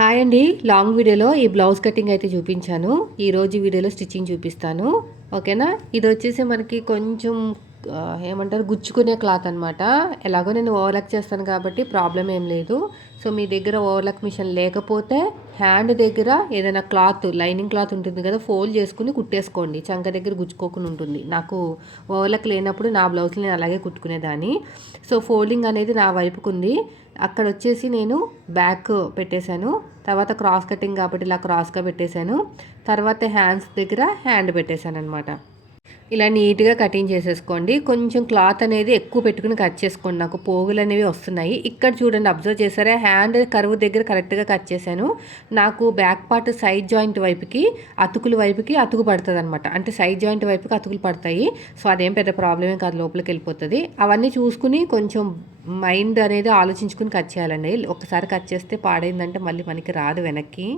Hi అండి. Long వీడియోలో ఈ బ్లౌజ్ కటింగ్ అయితే చూపించాను. ఈరోజు వీడియోలో స్టిచ్చింగ్ చూపిస్తాను. ఓకేనా? ఇది వచ్చేసి మనకి కొంచెం ఏమంటారు గుచ్చుకునే క్లాత్ అనమాట ఎలాగో నేను ఓవర్లక్ చేస్తాను కాబట్టి ప్రాబ్లం ఏం లేదు. సో మీ దగ్గర ఓవర్లక్ మిషన్ లేకపోతే హ్యాండ్ దగ్గర ఏదైనా క్లాత్ లైనింగ్ క్లాత్ ఉంటుంది కదా ఫోల్డ్ చేసుకుని కుట్టేసుకోండి. చంక దగ్గర గుచ్చుకోకుండా ఉంటుంది. నాకు ఓవర్లక్ లేనప్పుడు నా బ్లౌజ్ నేను అలాగే కుట్టుకునేదాన్ని. సో ఫోల్డింగ్ అనేది నా వైపుకుంది అక్కడ వచ్చేసి నేను బ్యాక్ పెట్టేశాను. తర్వాత క్రాస్ కటింగ్ కాబట్టి ఇలా క్రాస్గా పెట్టేశాను. తర్వాత హ్యాండ్స్ దగ్గర హ్యాండ్ పెట్టేశాను అనమాట ఇలా నీట్గా కటింగ్ చేసేసుకోండి. కొంచెం క్లాత్ అనేది ఎక్కువ పెట్టుకుని కట్ చేసుకోండి. నాకు పోగులు అనేవి వస్తున్నాయి. ఇక్కడ చూడండి అబ్జర్వ్ చేశారా? హ్యాండ్ కరువు దగ్గర కరెక్ట్గా కట్ చేశాను. నాకు బ్యాక్ పార్ట్ సైడ్ జాయింట్ వైపుకి అతుకుల వైపుకి అతుకు పడుతుంది అనమాట అంటే సైడ్ జాయింట్ వైపుకి అతుకులు పడతాయి. సో అదేం పెద్ద ప్రాబ్లమే కాదు లోపలికి వెళ్ళిపోతుంది. అవన్నీ చూసుకుని కొంచెం మైండ్ అనేది ఆలోచించుకుని కట్ చేయాలండి. ఒకసారి కట్ చేస్తే పాడైందంటే మళ్ళీ మనకి రాదు వెనక్కి.